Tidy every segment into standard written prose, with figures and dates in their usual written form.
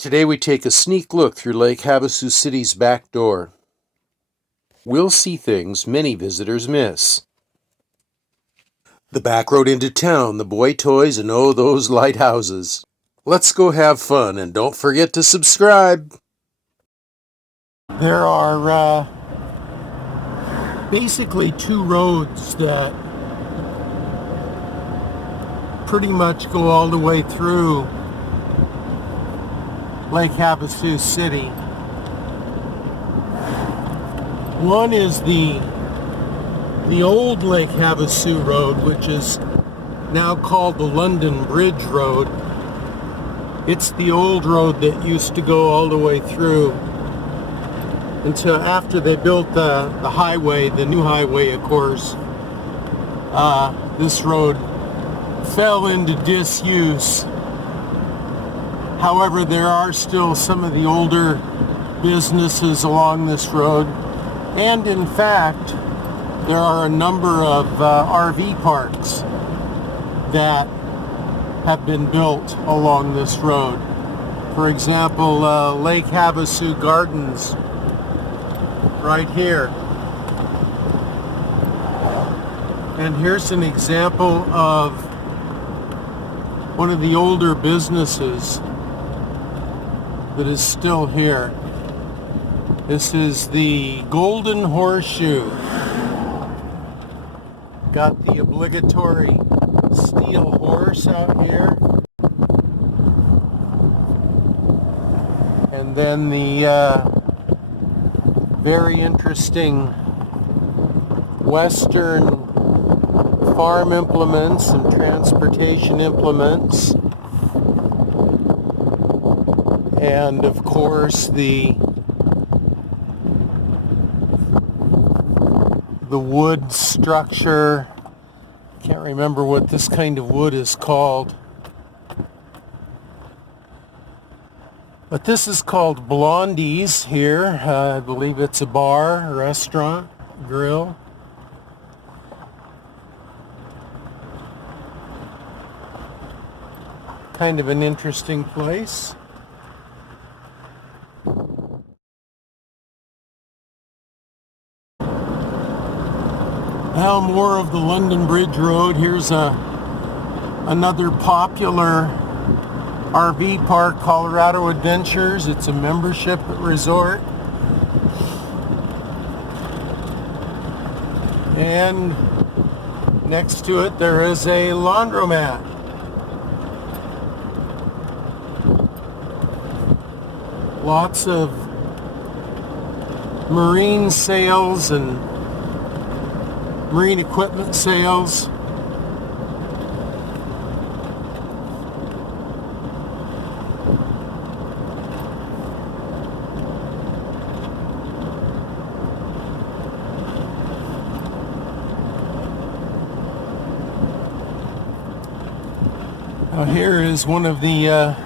Today we take a sneak look through Lake Havasu City's back door. We'll see things many visitors miss. The back road into town, the boy toys, and oh, those lighthouses. Let's go have fun, and don't forget to subscribe. There are basically two roads that pretty much go all the way through Lake Havasu City. One is the old Lake Havasu Road, which is now called the London Bridge Road. It's the old road that used to go all the way through until after they built the highway, the new highway, of course. This road fell into disuse. However, there are still some of the older businesses along this road, and in fact, there are a number of RV parks that have been built along this road. For example, Lake Havasu Gardens, right here. And here's an example of one of the older businesses that is still here. This is the Golden Horseshoe. Got the obligatory steel horse out here. And then the very interesting Western farm implements and transportation implements. And of course the wood structure. Can't remember what this kind of wood is called. But this is called Blondie's here. I believe it's a bar, restaurant, grill. Kind of an interesting place. Now more of the London Bridge Road. Here's another popular RV park, Colorado Adventures. It's a membership resort. And next to it there is a laundromat. Lots of marine sales and marine equipment sales. Now here is one of the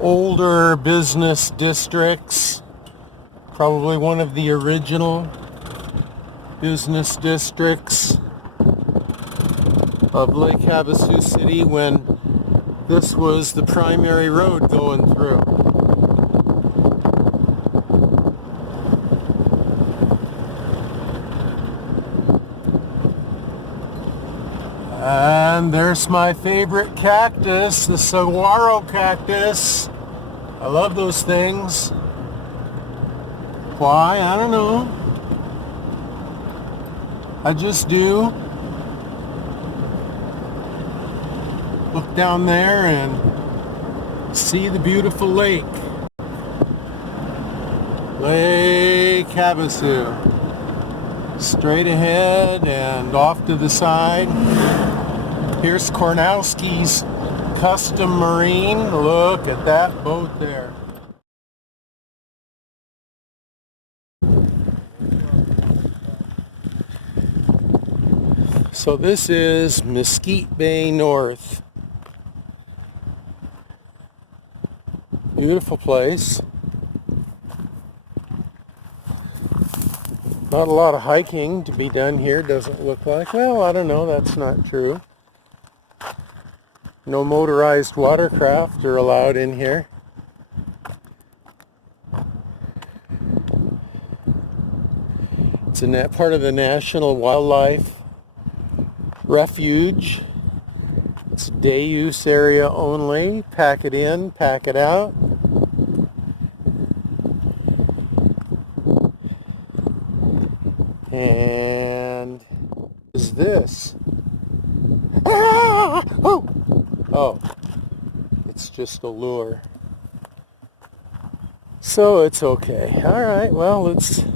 older business districts, probably one of the original business districts of Lake Havasu City when this was the primary road going through. And there's my favorite cactus, the saguaro cactus. I love those things. Why? I don't know. I just do. Look down there and see the beautiful lake. Lake Havasu. Straight ahead and off to the side. Here's Kornowski's Custom Marine. Look at that boat there. So this is Mesquite Bay North. Beautiful place. Not a lot of hiking to be done here, doesn't look like. Well, I don't know, that's not true. No motorized watercraft are allowed in here. It's a part of the National Wildlife Refuge. It's day use area only. Pack it in, pack it out. And is this? Ah! Oh! Oh, it's just a lure. So it's okay. All right, well, let's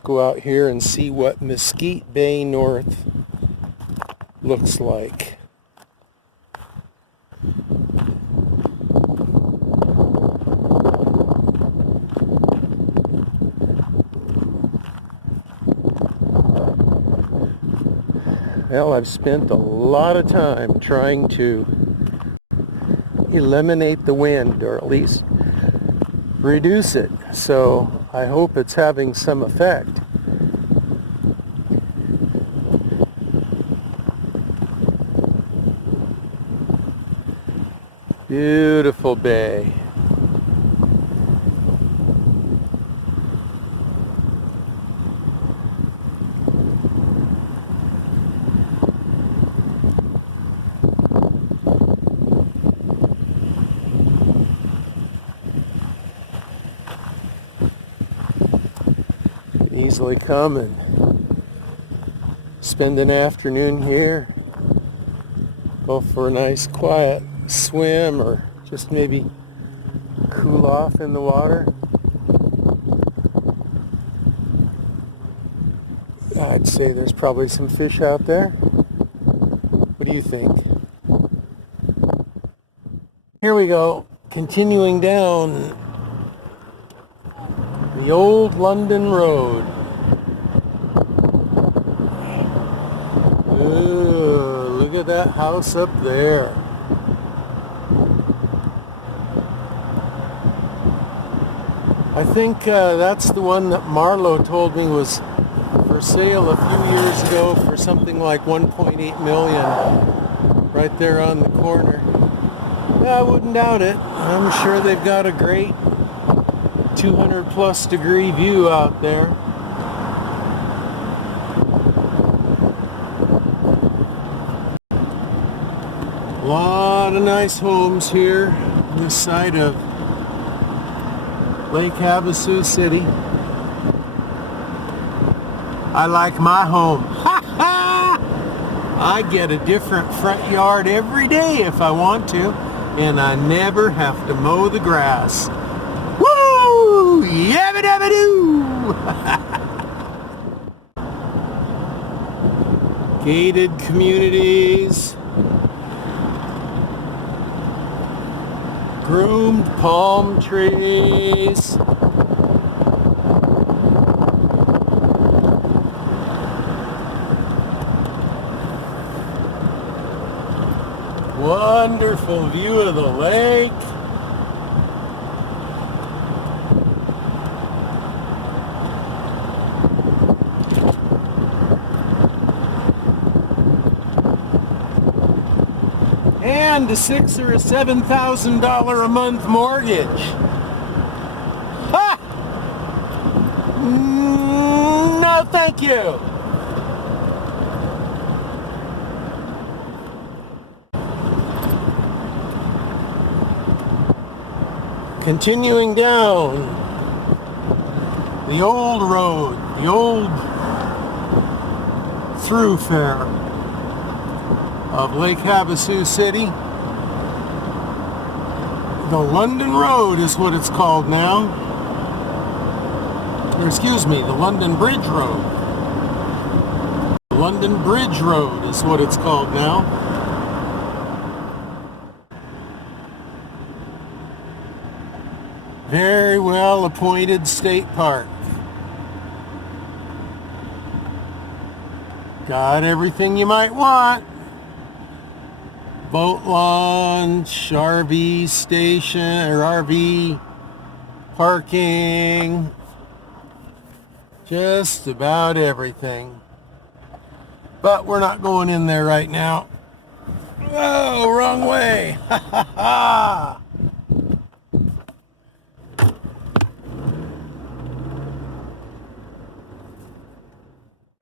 go out here and see what Mesquite Bay North looks like. Well, I've spent a lot of time trying to eliminate the wind, or at least reduce it, so I hope it's having some effect. Beautiful bay. Easily come and spend an afternoon here, go for a nice quiet swim, or just maybe cool off in the water. I'd say there's probably some fish out there. What do you think? Here we go, continuing down the old London Road. Ooh, look at that house up there. I think that's the one that Marlowe told me was for sale a few years ago for something like 1.8 million, right there on the corner. Yeah, I wouldn't doubt it. I'm sure they've got a great 200 plus degree view out there. A lot of nice homes here on this side of Lake Havasu City. I like my home. I get a different front yard every day if I want to, and I never have to mow the grass. Woo! Yabba dabba doo! Gated communities. Groomed palm trees. Wonderful view of the lake. And a $6,000 or $7,000 a month mortgage. Ha! No, thank you. Continuing down the old road, the old thoroughfare of Lake Havasu City. The London Road is what it's called now. Or excuse me, the London Bridge Road. The London Bridge Road is what it's called now. Very well appointed state park. Got everything you might want. Boat launch, RV station, or RV parking. Just about everything. But we're not going in there right now. Oh, wrong way. Ha ha ha.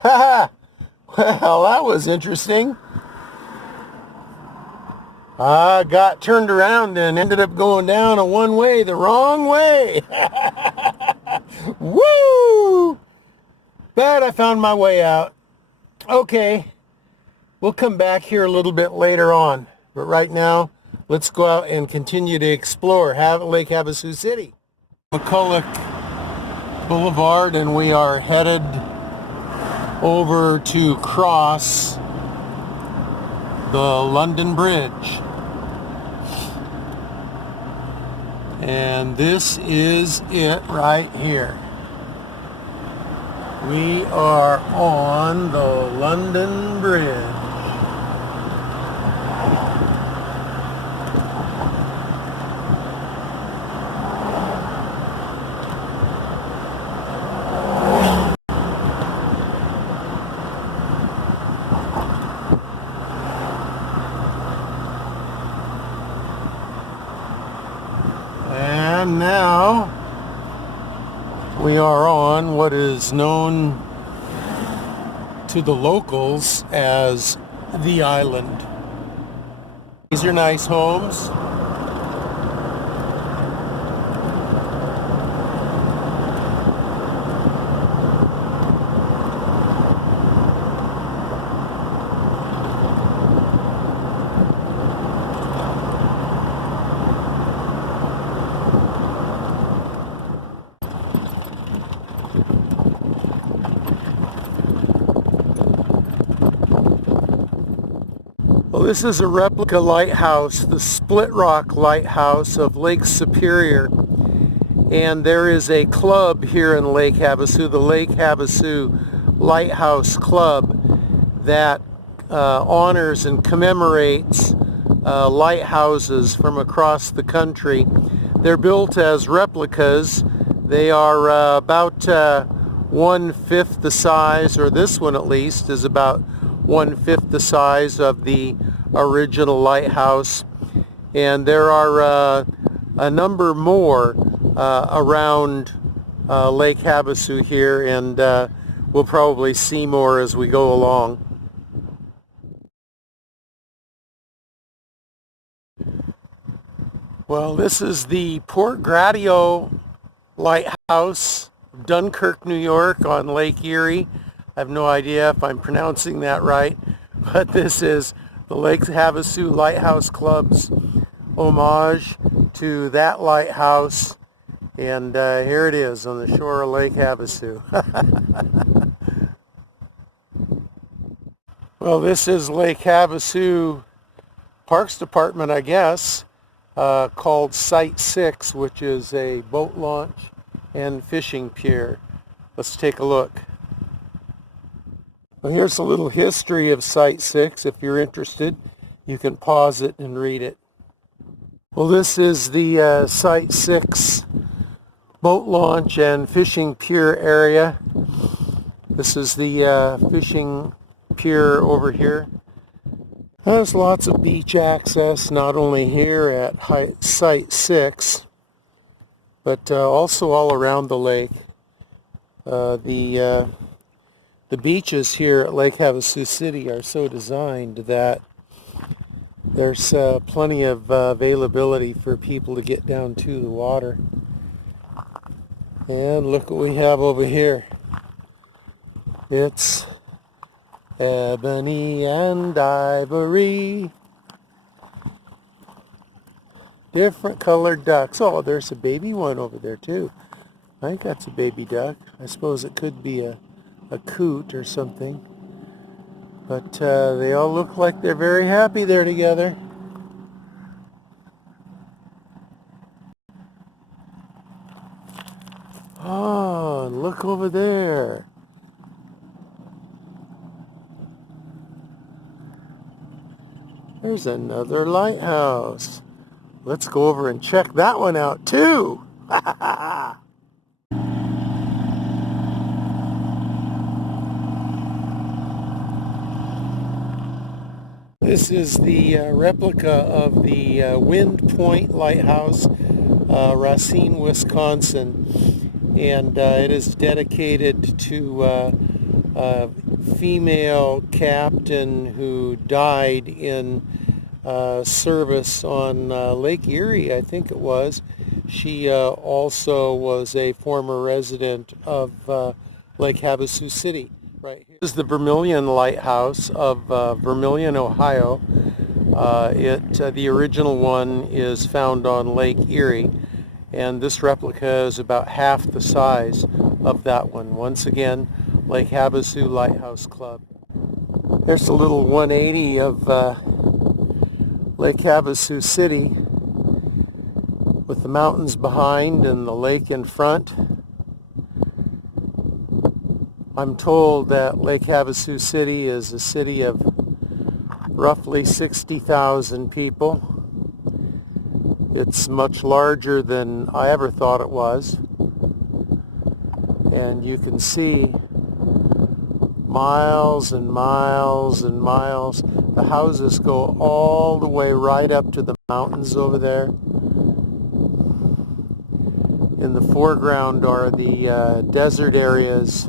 Ha ha! Well, that was interesting. I got turned around and ended up going down a one-way the wrong way. Woo! But I found my way out. Okay, we'll come back here a little bit later on. But right now, let's go out and continue to explore Lake Havasu City. McCulloch Boulevard, and we are headed over to cross the London Bridge. And this is it right here. We are on the London Bridge. And now we are on what is known to the locals as the island. These are nice homes. Well, this is a replica lighthouse, the Split Rock Lighthouse of Lake Superior. And there is a club here in Lake Havasu, the Lake Havasu Lighthouse Club, that honors and commemorates lighthouses from across the country. They're built as replicas. They are about 1/5 the size, or this one at least is about 1/5 the size of the original lighthouse. And there are a number more around Lake Havasu here, and we'll probably see more as we go along. Well, this is the Port Gradio Lighthouse, Dunkirk, New York, on Lake Erie. I have no idea if I'm pronouncing that right, but this is the Lake Havasu Lighthouse Club's homage to that lighthouse. And here it is on the shore of Lake Havasu. Well, this is Lake Havasu Parks Department, I guess, called Site 6, which is a boat launch and fishing pier. Let's take a look. Well, here's a little history of Site 6. If you're interested, you can pause it and read it. Well, this is the Site 6 boat launch and fishing pier area. This is the fishing pier over here. There's lots of beach access, not only here at Site 6, but also all around the lake. The beaches here at Lake Havasu City are so designed that there's plenty of availability for people to get down to the water. And look what we have over here. It's ebony and ivory. Different colored ducks. Oh, there's a baby one over there too. I think that's a baby duck. I suppose it could be a coot or something. But they all look like they're very happy there together. Oh, look over there. There's another lighthouse. Let's go over and check that one out too. This is the replica of the Wind Point Lighthouse, Racine, Wisconsin. And it is dedicated to female captain who died in service on Lake Erie, I think it was. She also was a former resident of Lake Havasu City. Right here is the Vermillion Lighthouse of Vermillion, Ohio. The original one is found on Lake Erie, and this replica is about half the size of that one. Once again, Lake Havasu Lighthouse Club. There's a little 180 of Lake Havasu City with the mountains behind and the lake in front. I'm told that Lake Havasu City is a city of roughly 60,000 people. It's much larger than I ever thought it was. And you can see miles and miles and miles. The houses go all the way right up to the mountains over there. In the foreground are the desert areas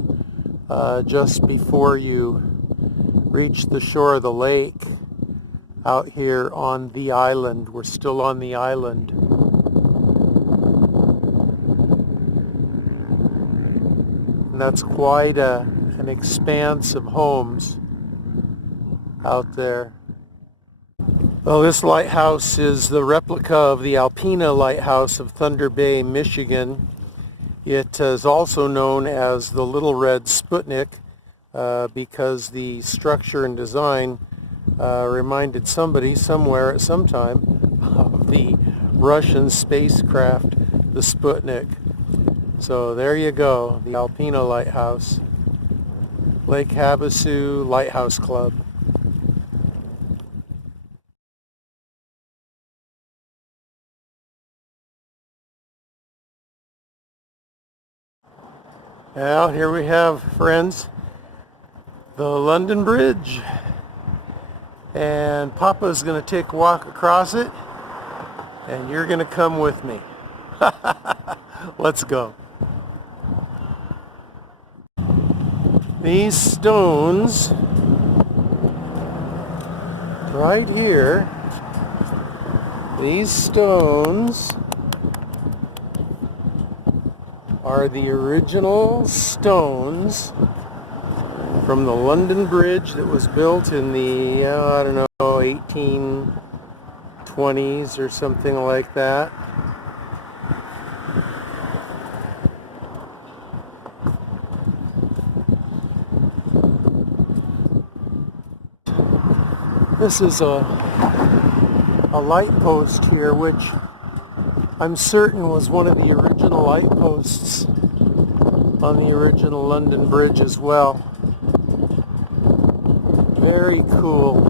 just before you reach the shore of the lake out here on the island. We're still on the island. And that's quite an expanse of homes out there. Well, this lighthouse is the replica of the Alpena Lighthouse of Thunder Bay, Michigan. It is also known as the Little Red Sputnik because the structure and design reminded somebody somewhere at some time of the Russian spacecraft, the Sputnik. So there you go, the Alpena Lighthouse, Lake Havasu Lighthouse Club. Well, here we have, friends, the London Bridge. And Papa's going to take a walk across it, and you're going to come with me. Let's go. These stones right here, these stones are the original stones from the London Bridge that was built in the, I don't know, 1820s or something like that. This is a light post here, which I'm certain was one of the original light posts on the original London Bridge as well. Very cool.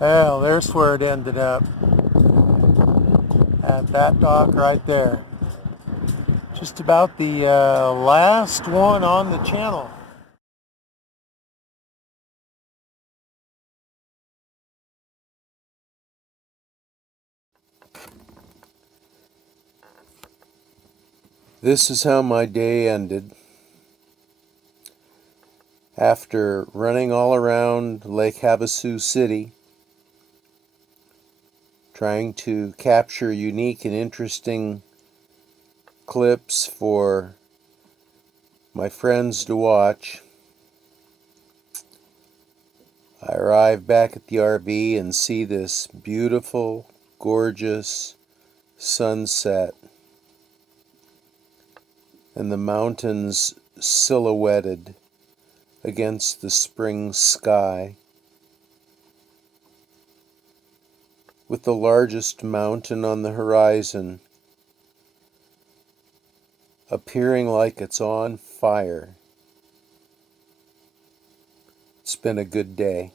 Well, there's where it ended up. At that dock right there. Just about the last one on the channel. This is how my day ended. After running all around Lake Havasu City, trying to capture unique and interesting clips for my friends to watch, I arrive back at the RV and see this beautiful, gorgeous sunset and the mountains silhouetted against the spring sky, with the largest mountain on the horizon appearing like it's on fire. It's been a good day.